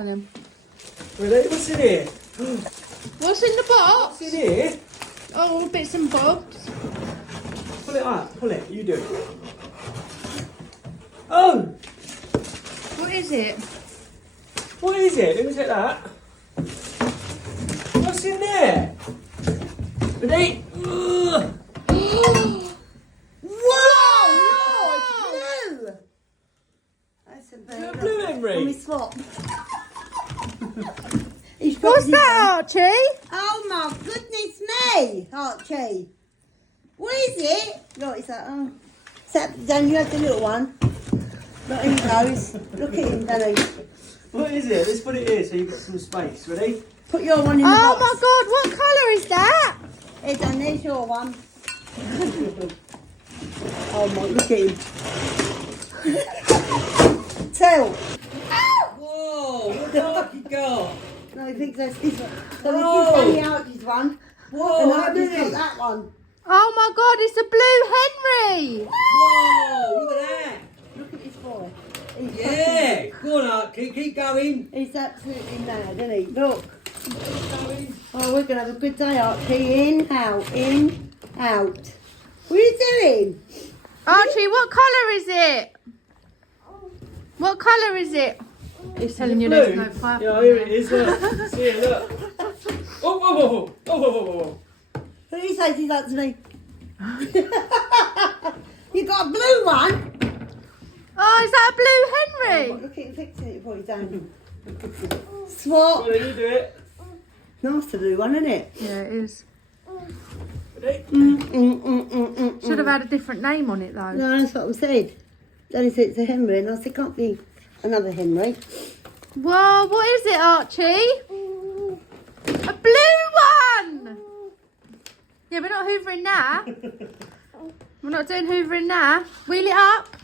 for them. Really? What's in here? What's in the box? What's in here? Oh, all bits and bobs. Pull it up. Pull it. You do it. Oh! What is it? What is it? Let me take that. What's in there? Ready? Ugh. Whoa! No, it's blue! That's a Is it a blue Henry? Let me swap. What's that, Archie? Oh my goodness me, Archie. What is it? Look, it's like, oh. Dan, you have the little one. Look, he goes. Look at him, Danny. What is it? Let's put it here so you've got some space. Ready? Put your one in the Oh box. my God, what colour is that? Here, Dan, there's your one. Oh my, look at him. Tell. Whoa! What dark you got? No, he thinks that's his one. So Whoa. we keep Danny Archie's one. Whoa! And How Archie's got many? that one. Oh my God, it's a blue Henry. Whoa! Look at that! Look at this boy. He's Yeah! Go on, Archie. Keep going. He's absolutely mad, isn't he? Look. Keep going. Oh, we're going to have a good day, Archie. In, out, in, out. What are you doing? Archie, what colour is it? What colour is it? He's telling you there's no purple. Yeah, here it is. Look. See it, look. Oh, whoa, whoa, whoa. Oh, whoa, whoa, whoa. What do you say to that to me? You got a blue one? Oh, is that a blue Henry? Look at him fixing it for you, Dan. Go Swap. on, you do it. Nice the blue one, isn't it? Yeah, it is. Ready? Should have had a different name on it though. No, that's what I said. Danny said it's a Henry, and I said, can't be another Henry. Whoa, what is it, Archie? A blue one! Yeah, we're not hoovering now. We're not doing hoovering now. Wheel it up.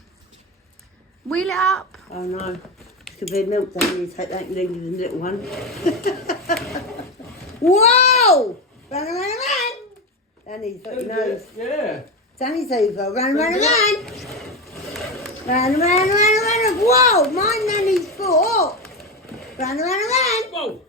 Wheel it up. Oh no. It's could be a meltdown. You take that and leave the little one. Whoa! Run, run, run! Danny's got your nose. Yeah. Danny's over. Run, run, run! Run, run, run, run! Whoa! My nanny's foot! Run, run, run! Whoa.